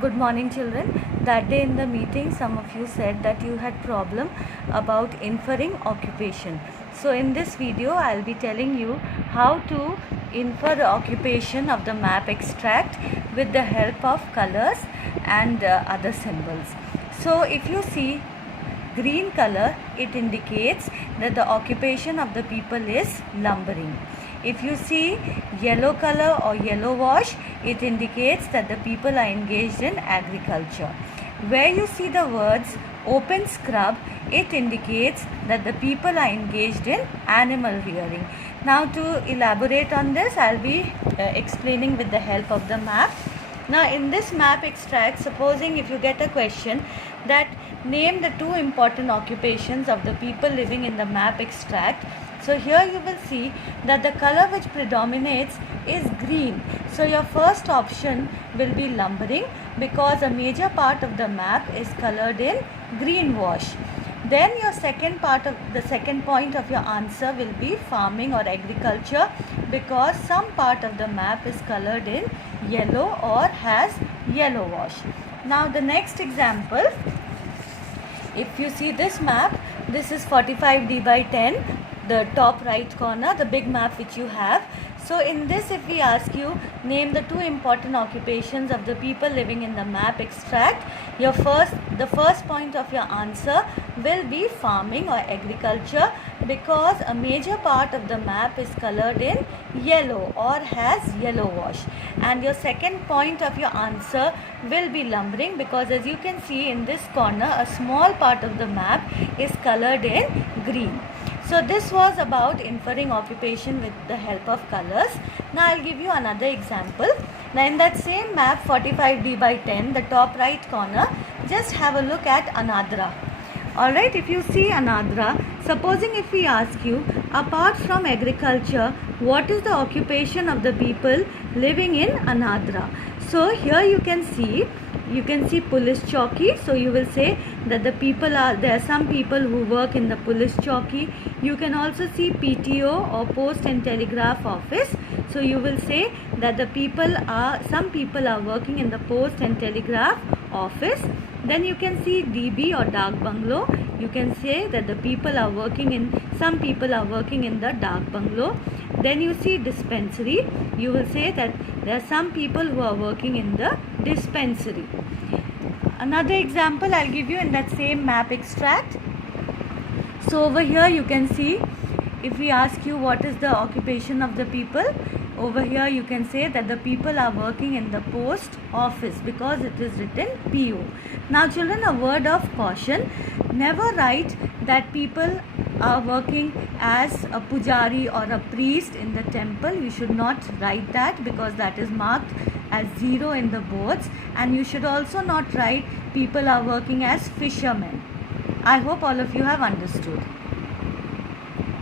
Good morning, children. That day in the meeting, some of you said that you had problem about inferring occupation. So in this video, I'll be telling you how to infer the occupation of the map extract with the help of colors and other symbols. So if you see green color, it indicates that the occupation of the people is lumbering. If you see yellow color or yellow wash, it indicates that the people are engaged in agriculture. Where you see the words open scrub, it indicates that the people are engaged in animal rearing. Now to elaborate on this, I'll be explaining with the help of the map. Now in this map extract, supposing if you get a question that name the two important occupations of the people living in the map extract. So here you will see that the color which predominates is green. So your first option will be lumbering because a major part of the map is colored in green wash. Then your second point of your answer will be farming or agriculture because some part of the map is colored in yellow or has yellow wash. Now the next example, if you see this map, this is 45D by 10, the top right corner, the big map which you have. So in this, if we ask you name the two important occupations of the people living in the map extract, the first point of your answer will be farming or agriculture because a major part of the map is colored in yellow or has yellow wash. And your second point of your answer will be lumbering because as you can see in this corner, a small part of the map is colored in green. So this was about inferring occupation with the help of colors. Now I'll give you another example. Now in that same map 45D by 10, the top right corner, just have a look at Anadra. Alright, if you see Anadra, supposing if we ask you, apart from agriculture, what is the occupation of the people living in Anadra? So here you can see police chowki. So you will say that there are some people who work in the police chowki. You can also see PTO or post and telegraph office. So you will say that some people are working in the post and telegraph office. Then you can see DB or dark bungalow. You can say that some people are working in the dark bungalow. Then you see dispensary. You will say that there are some people who are working in the dispensary. Another example I'll give you in that same map extract. So over here you can see, if we ask you what is the occupation of the people, over here you can say that the people are working in the post office because it is written PO. Now children, a word of caution, never write that people are working as a pujari or a priest in the temple. You should not write that because that is marked as 0 in the boards, and you should also not write people are working as fishermen. I hope all of you have understood.